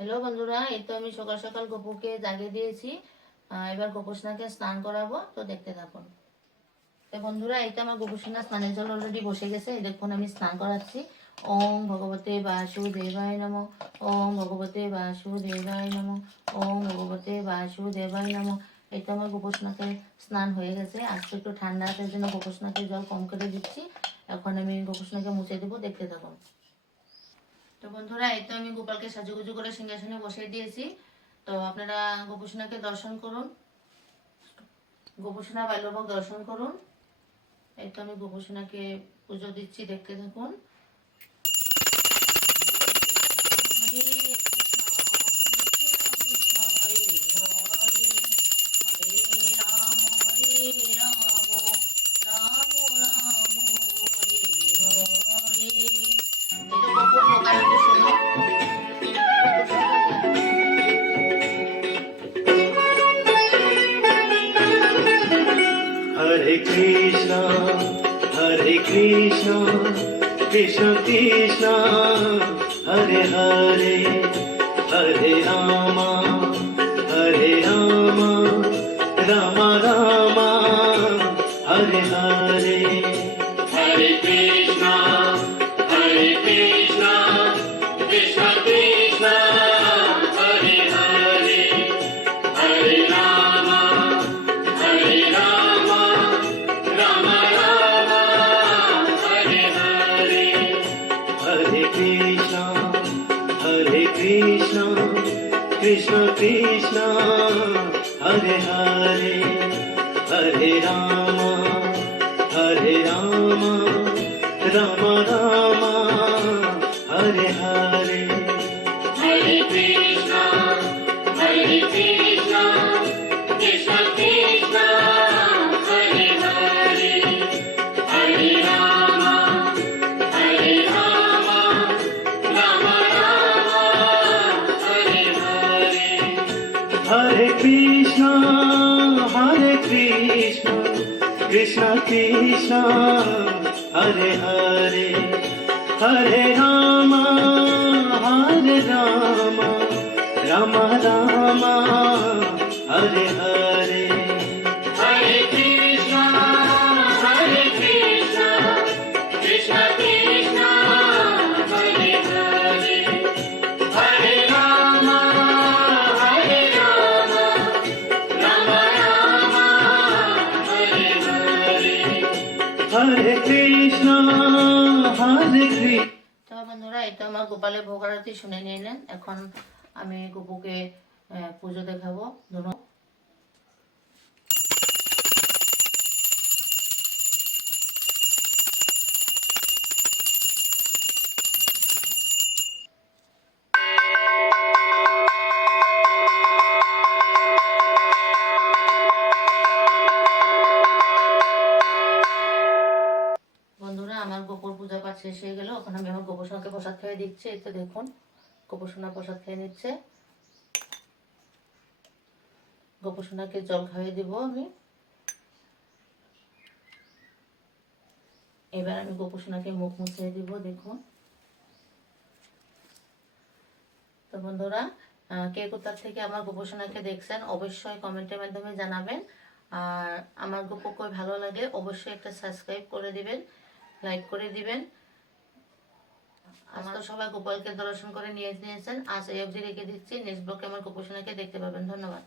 Hello বন্ধুরা, এই তো আমি সকাল সকাল গপুকে জাগিয়ে দিয়েছি। এবার গোপুসোনাকে স্নান করাবো, তো দেখতে থাকুন। তো বন্ধুরা, এই তো আমার গোপুসোনা স্নানের জল অলরেডি বসে গেছে। এই দেখুন আমি স্নান করাচ্ছি। ওম ভগবতে বাসুদেবায় নমঃ। ওম ভগবতে বাসুদেবায় নমঃ। ওম ভগবতে বাসুদেবায় নমঃ। এই তো আমার গোপুসোনাকে স্নান হয়ে গেছে। আজকে একটু ঠান্ডা আছে, জন্য গোপুসোনাকে জল কম করে দিচ্ছি। এখন আমি গোপুসোনাকে মুছে দেবো, দেখতে থাকুন। তো বন্ধুরা, এই তো আমি গোপালকে সাজুগুজু করে সিংহাসনে বসিয়ে দিয়েছি। তো আপনারা গোপুসোনাকে দর্শন করুন, গোপুসোনা বাল্যভোগ দর্শন করুন। এই তো আমি গোপুসোনাকে পুজো দিচ্ছি, দেখতে থাকুন। Hare Krishna, Hare Krishna, Krishna Krishna, Hare Hare, Hare Rama, Hare Rama, Rama Rama, Hare Hare. Hare Krishna, Hare Krishna, Krishna Krishna, Hare Hare, Hare Rama, Hare Rama, Rama Rama, Hare Hare. Hare Krishna, Hare Krishna, Krishna Krishna, Hare Hare, Hare Rama, Hare Rama, Rama Rama, Hare Hare. Hare Krishna, Hare Krishna, Krishna Krishna, Hare Hare, Hare Rama, Hare Rama, Rama Rama, Hare Hare. Hare Krishna, Hare Krishna, Krishna Krishna, Hare Hare, Hare Rama, Hare Rama, Rama Rama, Hare Hare. Hare Krishna, Hare Krishna, Krishna Krishna, Hare Hare, Hare Rama, Hare Rama, Rama Rama, Hare Hare. Hare Krishna, Hare Krishna. তো বন্ধুরা, এই তো আমার গোপালের ভোগ আরতি শুনে নিলেন। এখন আমি গোপুকে পুজো দেখাবো। ধন্যবাদ। বন্ধুরা, আমার গোপুর পূজা পাঠ শেষ হয়ে গেল। এখন আমি আমার গোপুসোনাকে প্রসাদ খেয়ে দিচ্ছি। এই তো দেখুন, গোপুসোনা প্রসাদ খেয়ে নিচ্ছে। গোপুসোনাকে জল খাইয়ে দিব আমি। এবার আমি গোপুসোনাকে মুখ মুছিয়ে দিব, দেখুন। তো বন্ধুরা, কে কোথা থেকে আমার গোপুসোনাকে দেখছেন অবশ্যই কমেন্টের মাধ্যমে জানাবেন। আর আমার গোপুকে ভালো লাগে অবশ্যই একটা সাবস্ক্রাইব করে দিবেন, লাইক করে দিবেন। আমার তো সবাই গোপালকে দর্শন করে নিয়েছেন। আজ এই অবধি রেখে দিচ্ছি। নেক্সট ব্লগে আমার গোপুসোনাকে দেখতে পাবেন। ধন্যবাদ।